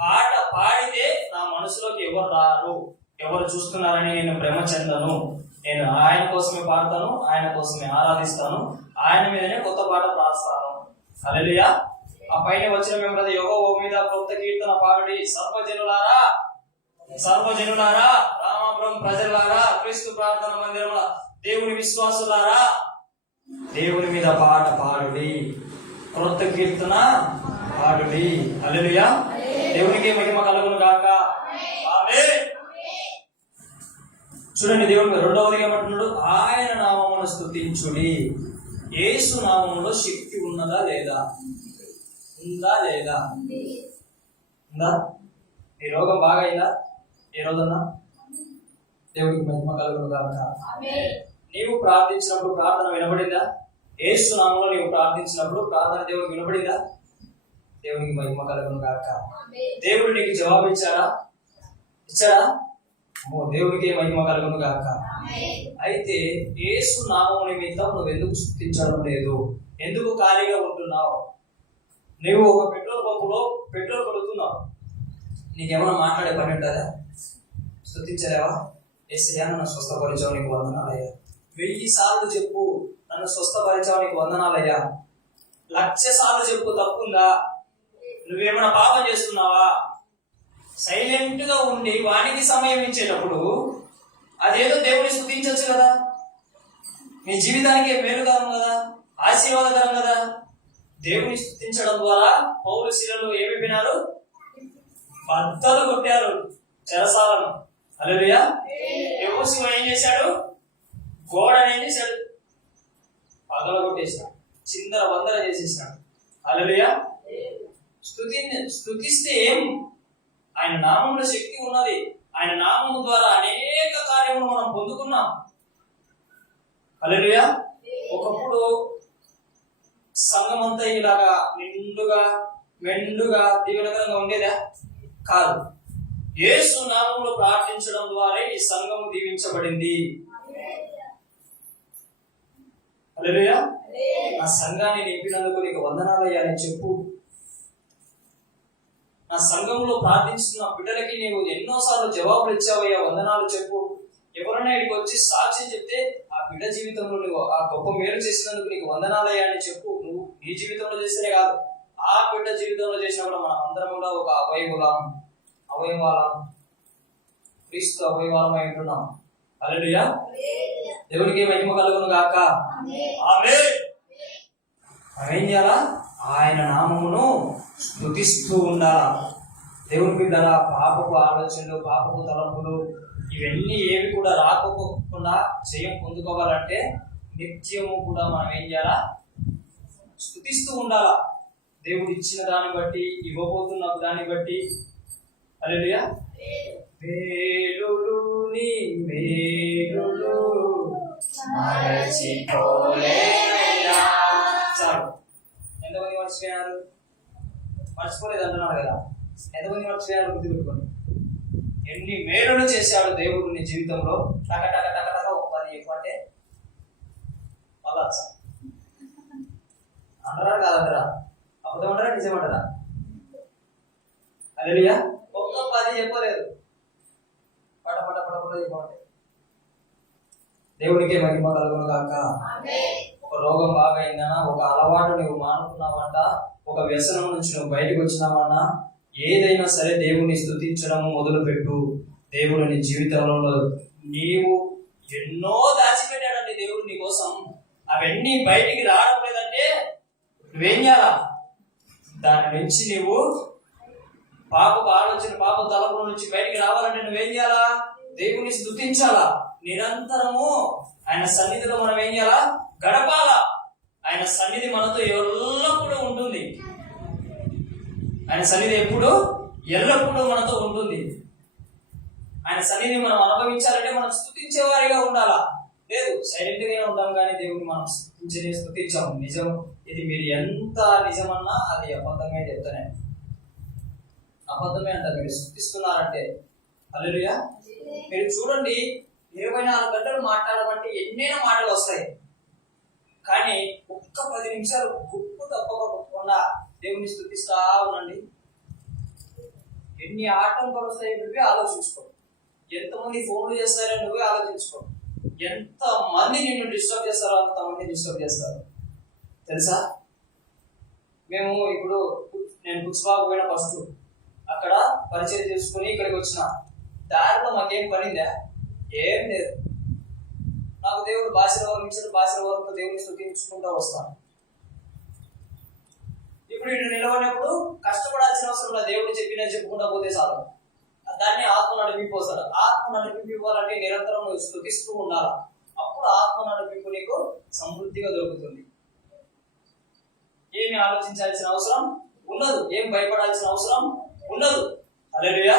పాట పాడితే నా మనసులోకి ఎవరు రారు, ఎవరు చూస్తున్నారని నేను భ్రమ చెందను. నేను ఆయన కోసమే పాడతాను, ఆయన కోసమే ఆరాధిస్తాను, ఆయన మీదనే కొత్త పాట రాస్తాను. హల్లెలూయా. ఆ పైన వచ్చిన మేము యెహోవా మీద కొత్త కీర్తన పాడుడి. సర్వజనులారా, రామాపురం ప్రజలారా, క్రీస్తు ప్రార్థన మందిరముల దేవుని విశ్వాసులారా, దేవుని మీద పాట పాడుడి, క్రొత్త కీర్తన పాడుడి. హల్లెలూయా. దేవునికి మహిమ కలుగును గాక. ఆమేన్. చూడండి, దేవుడు రెండవదిగా ఏమంటున్నాడు? ఆయన నామమును స్తుతించుడి. యేసు నామములో శక్తి ఉన్నదా లేదా? ఉందా లేదా? ఉందా? నీ రోగం బాగా అయిందా ఏ రోజన్నా? దేవుడికి మహిమ కలుగును గాక. నీవు ప్రార్థించినప్పుడు ప్రార్థన వినబడిందా? యేసు నామములో నీవు ప్రార్థించినప్పుడు ప్రార్థన దేవుడికి వినబడిందా? దేవునికి మహిమ కలుగును గాక. దేవుడు నీకు జవాబు ఇచ్చాడా? దేవునికి మహిమ కలుగును గాక. అయితే యేసు నామము నిమిత్తం నువ్వు ఎందుకు స్తుతించడం లేదు? ఎందుకు ఖాళీగా ఉంటున్నావు? నువ్వు ఒక పెట్రోల్ పంపులో పెట్రోల్ కొడుతున్నావు, నీకేమైనా మాట్లాడే పని ఉంటుందా? స్తుతించలేవా? యేసయ్యా నన్ను స్వస్థపరిచావు, నీకు వందనాలయ్యా. 1000 సార్లు చెప్పు, నన్ను స్వస్థపరిచావు, నీకు వందనాలయ్యా. 1,00,000 సార్లు చెప్పు, తప్పుందా? నువ్వేమైనా పాపం చేస్తున్నావా? సైలెంట్ గా ఉండి వానికి సమయం ఇచ్చేటప్పుడు అదేదో దేవుని స్తుతించవచ్చు కదా. నీ జీవితానికి మేలుగా ఉంది కదా, ఆశీర్వాదకరం కదా. దేవుని స్తుతించడం ద్వారా పౌలు శీలలు ఏమైపోయినారు? బద్దలు కొట్టారు చెరసాలను. హల్లెలూయా. యెహోషువ ఏం చేశాడు? గోడని ఏం చేశాడు? పగలగొట్టేశాడు, చిందర వందర చేసేసాడు. హల్లెలూయా. స్తుతిస్తే ఏం? ఆయన నామంలో శక్తి ఉన్నది. ఆయన నామము ద్వారా అనేక కార్యములు మనం పొందుకున్నాం. హల్లెలూయా. ఒకప్పుడు సంఘం అంతా ఇలాగా నిండుగా మెండుగా దీవెనకరంగా ఉండేదా? కాదు. యేసు నామములో ప్రార్థించడం ద్వారా ఈ సంఘము దీవించబడింది. హల్లెలూయా. నా సంఘాన్ని నింపినందుకు నీకు వందనాలయ్యా అని చెప్పు. నా సంఘంలో ప్రార్థించిన బిడ్డలకి నీవు ఎన్నోసార్లు జవాబులు ఇచ్చావయ్యా, వందనాలు చెప్పు. ఎవరైనా ఇక్కడికి వచ్చి సాక్ష్యం చెప్తే ఆ బిడ్డ జీవితంలో నువ్వు ఆ గొప్ప మేలు చేసినందుకు నీకు వందనాలయ్యా అని చెప్పు. నువ్వు నీ జీవితంలో చేస్తేనే కాదు, ఆ బిడ్డ జీవితంలో చేసినా కూడా మనం అందరం కూడా ఒక అవయవాలం క్రీస్తు అవయవాలమై ఉంటున్నాం. హల్లెలూయా. దేవునికి మహిమ కలుగును గాక. ఆమేన్. ఏం చేయాలా? ఆయన నామమును స్తుతిస్తూ ఉండాలా. దేవుని బిడ్డల పాపపు ఆలోచనలు, పాపపు తలంపులు ఇవన్నీ ఏవి కూడా రాకపోకుండా జయం పొందుకోవాలంటే నిత్యము కూడా మనం ఏం చేయాలా? స్తుతిస్తూ ఉండాలా. దేవుడు ఇచ్చిన దాన్ని బట్టి, ఇవ్వబోతున్న దాన్ని బట్టి. హల్లెలూయా. మేలులు నీ మేలులు మరచిపోలేదయ్యా. చాలు. ఎంతమంది మర్చిపోయారు? మర్చిపోలేదు అంటున్నారు కదా. ఎంతమంది మర్చిపోయారు? గుర్తుపెట్టుకోండి. ఎన్ని మేలులు చేశాడు దేవుడు నీ జీవితంలో. టక టక టక టక ఒక 10 ఎక్కువ అంటే మళ్ళా అంటారా కాదంటారా? అబద్ధం అంటారా నిజమంటారా? హల్లెలూయా. ఒక్క 10 చెప్పలేదు, పట పట పట పట చెప్పండి. దేవుడికే మహిమ కలుగును గాక. ఒక రోగం బాగైందనా, ఒక అలవాటు నువ్వు మానుకున్నావంట, ఒక వ్యసనం నుంచి నువ్వు బయటకు వచ్చినావన్నా, ఏదైనా సరే దేవుని స్తుతించడం మొదలు పెట్టు. దేవుడు నీ జీవితంలో నీవు ఎన్నో దాచిపెట్టాడండి దేవుడు నీ కోసం. అవన్నీ బయటికి రావడం లేదంటే నువ్వేం చేయాలా? దాని నుంచి నీవు పాపపు ఆలోచన, పాప తలపుల నుంచి బయటికి రావాలంటే నువ్వేం చేయాలా? దేవుని స్తుతించాలా. నిరంతరము ఆయన సన్నిధిలో మనం ఏం చేయాలా? గడపాలా. ఆయన సన్నిధి మనతో ఎల్లప్పుడూ ఉంటుంది. ఆయన సన్నిధి ఎప్పుడు ఎల్లప్పుడూ మనతో ఉంటుంది. ఆయన సన్నిధి మనం అనుభవించాలంటే మనం స్తుతించేవారిగా ఉండాలా. లేదు సైలెంట్ గానే ఉంటాం కానీ దేవుని మనం స్తుతించాము. నిజం ఇది. మీరు ఎంత నిజమన్నా అది అబద్ధమే చెప్తానే. అబద్ధమే అంటారు మీరు స్తుతిస్తున్నారంటే. హల్లెలూయా. మీరు చూడండి, 24 గంటలు మాట్లాడమంటే ఎన్నైనా మాటలు వస్తాయి, కానీ ఒక్క 10 నిమిషాలు గుప్పు తప్పకుండా దేవుని స్తుతిస్తా ఉండండి. ఎన్ని ఆటంకాలు వస్తాయి నువ్వే ఆలోచించుకో. ఎంతమంది ఫోన్లు చేస్తారో నువ్వే ఆలోచించుకో. ఎంత మంది నిన్ను డిస్టర్బ్ చేస్తారో అంతమంది డిస్టర్బ్ చేస్తారు తెలుసా. మేము ఇప్పుడు నేను పుష్పాకు పోయిన ఫస్ట్ అక్కడ పరిచయం చేసుకుని ఇక్కడికి వచ్చిన దారిలో మాకేం పనిందా? ఏం లేదు. నాకు దేవుడు భాషల వరకు దేవుని స్తుతించుకుంటూ వస్తాను. ఇప్పుడు ఇటు నిలవనప్పుడు కష్టపడాల్సిన అవసరం లేదు. దేవుడు చెప్పుకుంటా పోతే చాలు. దాన్ని ఆత్మ నడిపిపోతాడు. ఆత్మ నడిపించాలంటే నిరంతరం నువ్వు స్తుతిస్తూ ఉండాలి. అప్పుడు ఆత్మ నడిపింపు నీకు సమృద్ధిగా దొరుకుతుంది. ఏమి ఆలోచించాల్సిన అవసరం ఉండదు, ఏం భయపడాల్సిన అవసరం ఉండదు. హల్లెలూయా.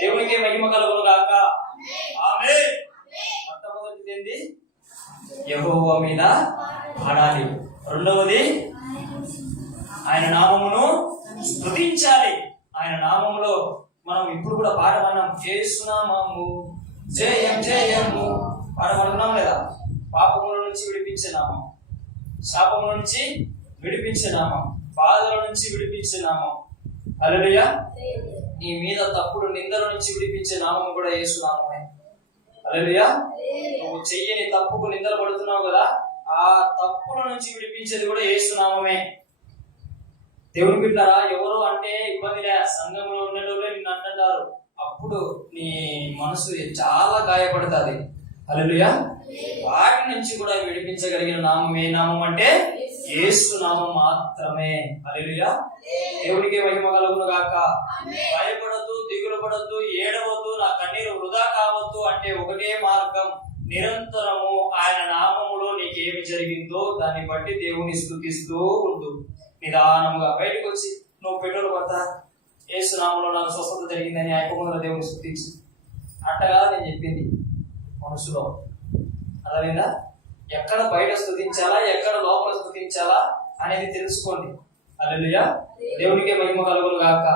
దేవునికి మహిమ కలుగును గాక. ఆమేన్. మొట్టమొదటిది ఏంది? యెహోవా మీద పాడాలి. రెండవది ఆయన నామమును స్తుతించాలి. ఆయన నామములో మనం ఇప్పుడు కూడా పాట మనం చేస్తున్నాము, జయం జయము పాట పడుతున్నాం లేదా? పాపముల నుంచి విడిపించే నామం, శాపముల నుంచి విడిపించే నామం, బాధల నుంచి విడిపించే నామం. హల్లెలూయా. నీ మీద తప్పుడు నిందల నుంచి విడిపించే నామం కూడా యేసు నామమే. హల్లెలూయా. నువ్వు చెయ్యని తప్పుకు నిందలు పడుతున్నావు కదా, ఆ తప్పుల నుంచి విడిపించేది కూడా యేసు నామమే. దేవుని బిడ్డలారా, ఎవరు అంటే ఇబ్బందిలే, సంఘంలో ఉండేటోళ్ళే నిన్ను అంటారు. అప్పుడు నీ మనసు చాలా గాయపడుతుంది. హల్లెలూయా. వాటి నుంచి కూడా విడిపించగలిగిన నామం ఏ నామం అంటే యేసు నామం మాత్రమే. హల్లెలూయా. దేవునికి మహిమ కలుగును గాక. భయపడద్దు, దిగులు పడద్దు, ఏడవద్దు, నా కన్నీరు వృధా కావద్దు అంటే ఒకటే మార్గం. నిరంతరము ఆయన నామములో నీకేమి జరిగిందో దాన్ని బట్టి దేవుని స్తుతిస్తూ ఉండు. నిదానముగా బయటకు వచ్చి నువ్వు పెట్రోల్ పడతా యేసు నామంలో నాకు స్వస్థత జరిగిందని అయిపోకుండా దేవుని స్తుతించు అంటగా నేను చెప్పింది మనసులో. అదేవిధంగా ఎక్కడ బయట స్తుతించాలా, ఎక్కడ లోపల స్తుతించాలా అనేది తెలుసుకోండి. హల్లెలూయా. దేవునికి మహిమ కలుగును గాక.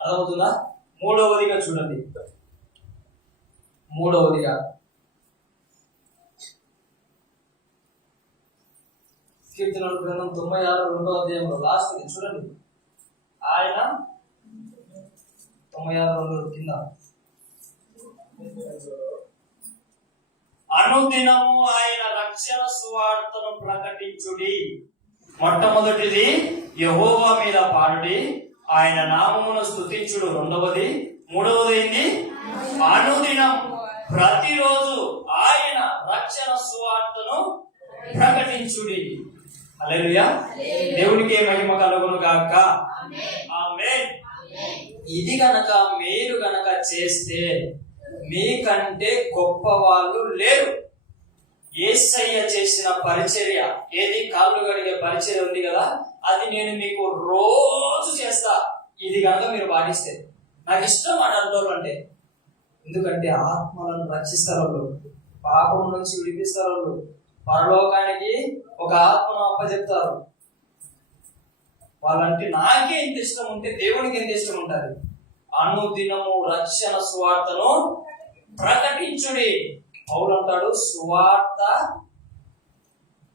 అదవుతుందా? మూడవదిగా చూడండి. మూడవదిగా కీర్తనల గ్రంథం 96 అధ్యాయంలో లాస్ట్ చూడండి. ఆయన 96 కింద అనుదినము ఆయన రక్షణ సువార్తను ప్రకటించుడి. మొట్టమొదటిది యెహోవా మీద పాడుడి, ఆయన నామమును స్తుతించుడు. రెండవది, మూడవది ఏంది? అనుదినం ప్రతిరోజు ఆయన రక్షణ సువార్తను ప్రకటించుడి. హల్లెలూయా. దేవునికి మహిమ కలుగును గాక. ఆమేన్. ఇది గనక మీరు గనక చేస్తే మీకంటే గొప్ప వాళ్ళు లేరు. యేసయ్య చేసిన పరిచర్య ఏది? కాళ్ళు కడిగే పరిచర్య ఉంది కదా, అది నేను మీకు రోజు చేస్తా. ఇది కనుక మీరు పాటిస్తే నాకు ఇష్టం అడగడం అంటే. ఎందుకంటే ఆత్మలను రక్షిస్తారు వాళ్ళు, పాపం నుంచి విడిపిస్తారు వాళ్ళు, పరలోకానికి ఒక ఆత్మను అప్పచెప్తారు. వాళ్ళంటే నాకే ఎంత ఇష్టం ఉంటే దేవునికి ఎంత ఇష్టం ఉంటుంది. అనుదినము రక్షణ సువార్తను ప్రకటించుడి. పౌలు అంటాడు, సువార్త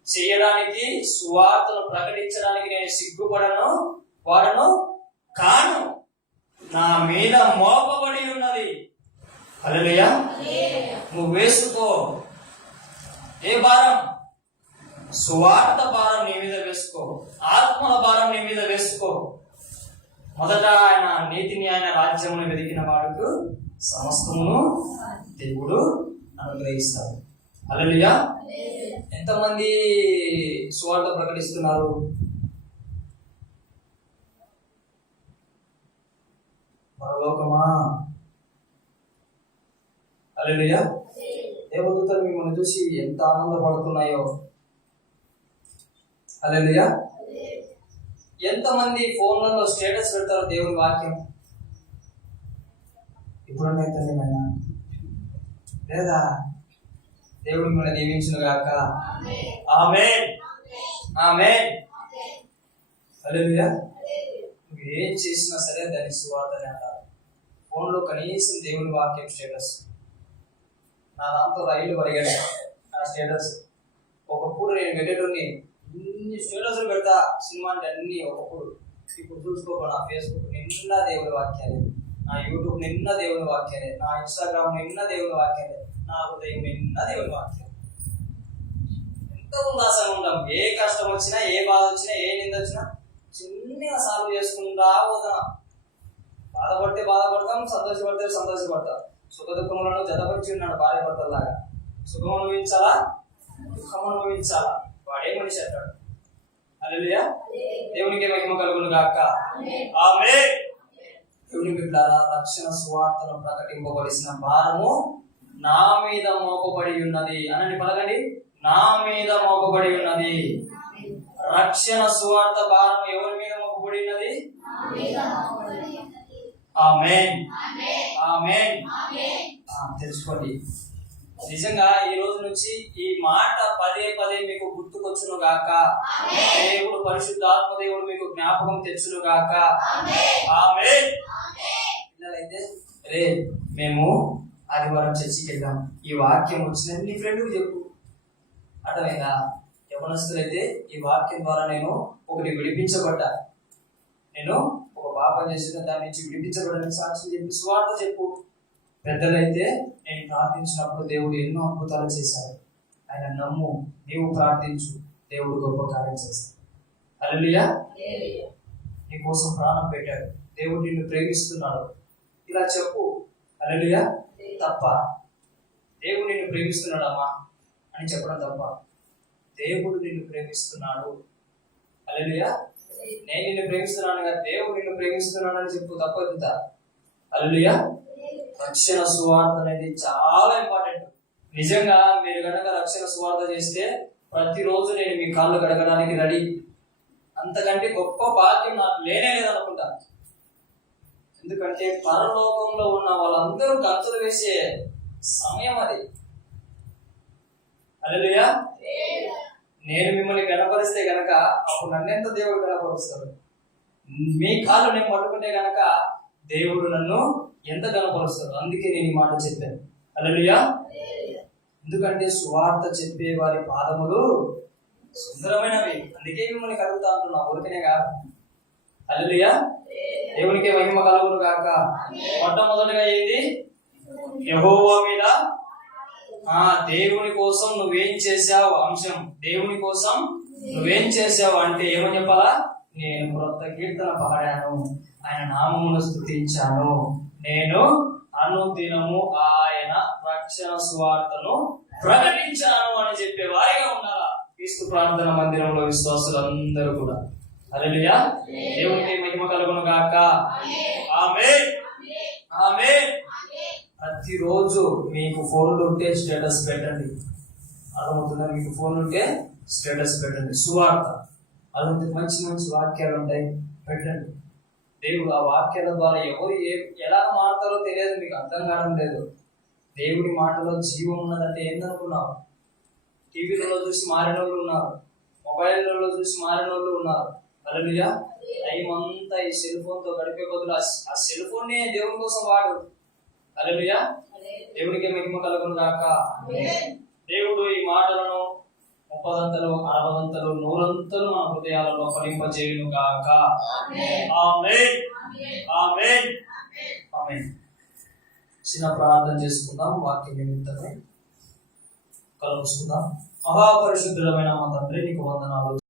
చేయడానికి, సువార్తను ప్రకటించడానికి నేను సిగ్గుపడను, వాడను కాను, నా మీద మోపబడి ఉన్నది. హల్లెలూయా. నువ్వు వేసుకో. ఏ భారం? సువార్త భారం నీ మీద వేసుకో, ఆత్మల భారం నీ మీద వేసుకో. మొదట ఆయన నీతిని, ఆయన రాజ్యమును వెతికిన వాడుకు సమస్తమును దేవుడు అనుగ్రహిస్తాడు. హల్లెలూయా. ఎంతమంది సువార్త ప్రకటిస్తున్నారు? పరలోకమా. హల్లెలూయా. దేవదూతలు మిమ్మల్ని చూసి ఎంత ఆనందపడుతున్నాయో. హల్లెలూయా. ఎంతమంది ఫోన్లలో స్టేటస్ పెడతారు దేవుని వాక్యం? ఇప్పుడైతే లేదా? దేవుడు మిమ్మల్ని దీవించును గాక. ఆమేన్. ఆమేన్. హల్లెలూయా. నువ్వు ఏం చేసినా సరే దాని సువార్తనే అంటారు. ఫోన్లో కనీసం దేవుని వాక్యం స్టేటస్. నా దాంతో రైలు పరిగెడ నా స్టేటస్. ఒకప్పుడు నేను పెట్టేటోని ఇన్ని స్టేటస్లు పెడతా, సినిమా అంటే అన్ని ఒకప్పుడు. ఇప్పుడు చూసుకోక నా ఫేస్బుక్ నిన్న దేవుని వాక్యాలే, నా యూట్యూబ్ నిన్న దేవుని వాక్యాలే, నా ఇన్స్టాగ్రామ్ నిన్న దేవుని వాక్యాలే, నా హృదయం నిన్న దేవుని వాక్యాలే. ఎంత ఉల్లాసంగా ఉంటాం. ఏ కష్టం వచ్చినా, ఏ బాధ వచ్చినా, ఏ నింద వచ్చినా చిన్నగా సాల్వ్ చేసుకుంటా పోతాం. బాధపడితే బాధపడతాం, సంతోషపడితే సంతోషపడతాం. సుఖ దుఃఖములను జతపరిచి ఉన్నాడు భార్య భర్తలాగా. సుఖం అనుభవించాలా, దుఃఖం అనుభవించాలా, వాడే మనిషి అంటాడు. హల్లెలూయా. దేవునికి మహిమ కలుగును గాక. ఆమేన్. దేవుని బిడ్డలారా, రక్షణ సువార్తను ప్రకటింపబడిన భారము నా మీద మోపబడి ఉన్నది. అనండి, పలకండి, నా మీద మోపబడి ఉన్నది. రక్షణ సువార్త భారం ఎవరి మీద మోపబడి ఉన్నది? ఆమేన్. ఆమేన్. తెలుసుకోండి. నిజంగా ఈ రోజు నుంచి ఈ మాట పదే పదే మీకు గుర్తుకొచ్చును గాక. దేవుడు, పరిశుద్ధాత్మ దేవుడు మీకు జ్ఞాపకం తెచ్చును గాక. ఆమేన్. పిల్లలైతే రే మేము ఆదివారం చర్చికి వెళ్దాం, ఈ వాక్యం వచ్చిందని నీ ఫ్రెండ్కి చెప్పు. అర్థమైందా? యవనస్తులైతే ఈ వాక్యం ద్వారా నేను ఒకటి విడిపించబడ్డా, నేను ఒక పాపం చేసిన దాని నుంచి విడిపించబడని సాక్షి చెప్పి సువార్త చెప్పు. పెద్దలైతే నేను ప్రార్థించినప్పుడు దేవుడు ఎన్నో అద్భుతాలు చేశాడు, ఆయన నమ్ము, నీవు ప్రార్థించు, దేవుడు గొప్ప కార్యం చేస్తాడు. హల్లెలూయా. నీ కోసం ప్రాణం పెట్టాడు, దేవుడు నిన్ను ప్రేమిస్తున్నాడు, ఇలా చెప్పు. హల్లెలూయా. తప్ప దేవుడు నిన్ను ప్రేమిస్తున్నాడమ్మా అని చెప్పడం తప్ప. దేవుడు నిన్ను ప్రేమిస్తున్నాడు. హల్లెలూయా. నేను నిన్ను ప్రేమిస్తున్నాను కదా, దేవుడు నిన్ను ప్రేమిస్తున్నాడు అని చెప్పు, తప్పదుతా. హల్లెలూయా. రక్షణ సువార్త అనేది చాలా ఇంపార్టెంట్. నిజంగా మీరు కనుక రక్షణ సువార్త చేస్తే ప్రతిరోజు నేను మీ కాళ్ళు కడగడానికి రెడీ. అంతకంటే గొప్ప భాగ్యం నాకు లేనే లేదనుకుంటా. ఎందుకంటే పరలోకంలో ఉన్న వాళ్ళందరూ గంతులు వేసే సమయం అది. హల్లెలూయా. నేను మిమ్మల్ని గణపరిస్తే గనక అప్పుడు నన్నెంత దేవుడు గణపరుస్తాడు. మీ కాళ్ళు నేను పట్టుకుంటే గనక దేవుడు నన్ను ఎంత గణపరుస్తాడు. అందుకే నేను ఈ మాట చెప్పాను. హల్లెలూయా. ఎందుకంటే సువార్త చెప్పే వారి పాదములు సుందరమైనవి. అందుకే మిమ్మల్ని కలుగుతా అంటున్నా, ఊరికనే కాదు. హల్లెలూయా. దేవునికి మహిమ కలుగును గాక. మొట్టమొదటిగా ఏది? యెహోవా మీద దేవుని కోసం నువ్వేం చేశావు అంశం. దేవుని కోసం నువ్వేం చేశావు అంటే ఏమని చెప్పాలా? నేను క్రొత్త కీర్తన పాడాను, ఆయన నామమును స్తుతించాను, నేను అనుదినము ఆయన రక్షణ సువార్తను ప్రకటించాను అని చెప్పే వారిగా ఉండాలా క్రీస్తు ప్రార్థన మందిరంలో విశ్వాసులందరూ కూడా. హల్లెలూయా. దేవునికి మహిమ కలుగును గాక. ఆమేన్, ఆమేన్. ప్రతిరోజు మీకు ఫోన్లు ఉంటే స్టేటస్ పెట్టండి. అర్థమవుతుందా? మీకు ఫోన్ ఉంటే స్టేటస్ పెట్టండి. సువార్త అలాంటి మంచి మంచి వాక్యాలు ఉంటాయి, పెట్టండి. దేవుడు ఆ వాక్యాల ద్వారా ఎవరు ఎలా మారుతారో తెలియదు, మీకు అర్థం కావడం లేదు. దేవుడి మాటలో జీవం ఉన్నదంటే ఏందనుకున్నావు? టీవీలలో చూసి మారిన వాళ్ళు ఉన్నారు, మొబైల్లో చూసి మారిన వాళ్ళు ఉన్నారు. హల్లెలూయా. టైం అంతా ఈ సెల్ ఫోన్ తో గడిపే బదులు ఆ సెల్ ఫోన్ నే దేవుడి కోసం వాడు. హల్లెలూయా. దేవుడికి మహిమ కలుగును గాక. దేవుడు ఈ మాటలను 30 60 100 మన హృదయాలలో ఫలింపజేయును గాక. ఆమేన్, ఆమేన్, ఆమేన్. చిన్న ప్రార్థన చేసుకుందాం. వాక్యం నిమిత్తమై కలుసుకుందాం. మహాపరిశుద్ధుడమైన మా తండ్రి, నీకు వందనాలు.